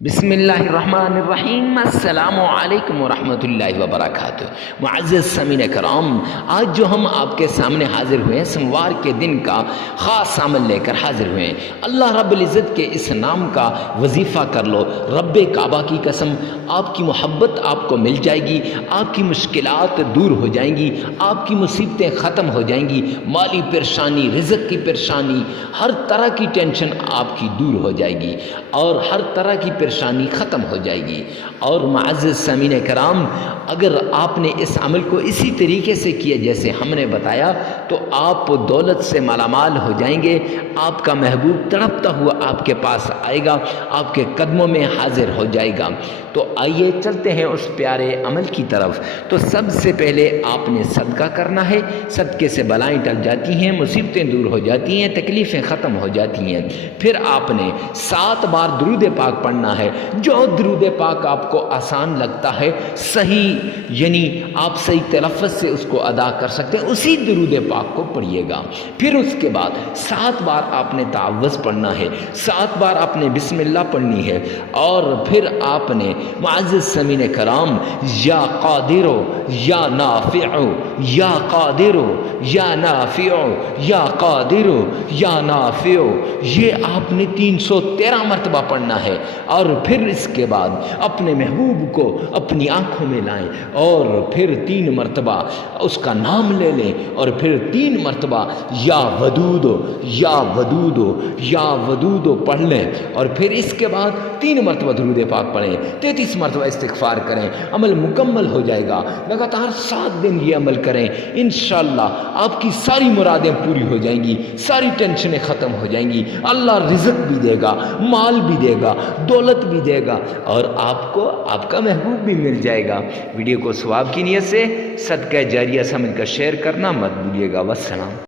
بسم اللہ الرحمن الرحیم، السلام علیکم ورحمۃ اللہ وبرکاتہ۔ معزز سامعین کرام، آج جو ہم آپ کے سامنے حاضر ہوئے ہیں، سوموار کے دن کا خاص عمل لے کر حاضر ہوئے ہیں۔ اللہ رب العزت کے اس نام کا وظیفہ کر لو، رب کعبہ کی قسم آپ کی محبت آپ کو مل جائے گی، آپ کی مشکلات دور ہو جائیں گی، آپ کی مصیبتیں ختم ہو جائیں گی، مالی پریشانی، رزق کی پریشانی، ہر طرح کی ٹینشن آپ کی دور ہو جائے گی اور ہر طرح کی پریشانی ختم ہو جائے گی۔ اور معزز سامعین کرام، اگر آپ نے اس عمل کو اسی طریقے سے کیا جیسے ہم نے بتایا تو آپ دولت سے مالا مال ہو جائیں گے، آپ کا محبوب تڑپتا ہوا آپ کے پاس آئے گا، آپ کے قدموں میں حاضر ہو جائے گا۔ تو آئیے چلتے ہیں اس پیارے عمل کی طرف۔ تو سب سے پہلے آپ نے صدقہ کرنا ہے، صدقے سے بلائیں ٹل جاتی ہیں، مصیبتیں دور ہو جاتی ہیں، تکلیفیں ختم ہو جاتی ہیں۔ پھر آپ نے 7 بار درود پاک پڑھنا ہے۔ جو درود پاک آپ کو آسان لگتا ہے، صحیح یعنی آپ صحیح تلفظ سے اس کو ادا کر سکتے ہیں، اسی درود پاک کو پڑھیے گا۔ پھر اس کے بعد 7 بار آپ نے تعوذ پڑھنا ہے، 7 بار آپ نے بسم اللہ پڑھنی ہے، اور پھر آپ نے معزز سامعین کرام یا قادر یا نافع یا قادر یا نافع یا قادر یا نافع، یہ آپ نے 313 مرتبہ پڑھنا ہے۔ اور پھر اس کے بعد اپنے محبوب کو اپنی آنکھوں میں لائیں اور پھر 3 مرتبہ اس کا نام لے لیں، اور پھر 3 مرتبہ یا ودود یا ودود یا ودود پڑھ لیں، اور پھر اس کے بعد 3 مرتبہ درود پاک پڑھیں، 33 مرتبہ استغفار کریں۔ عمل مکمل ہو جائے گا۔ لگاتار 7 دن یہ عمل کریں، انشاءاللہ آپ کی ساری مرادیں پوری ہو جائیں گی، ساری ٹینشنیں ختم ہو جائیں گی۔ اللہ رزق بھی دے گا، مال بھی دے گا، دولت بھی دے گا، اور آپ کو آپ کا محبوب بھی مل جائے گا۔ ویڈیو کو ثواب کی نیت سے صدقہ جاریہ سمجھ کر شیئر کرنا مت بھولیے گا۔ والسلام۔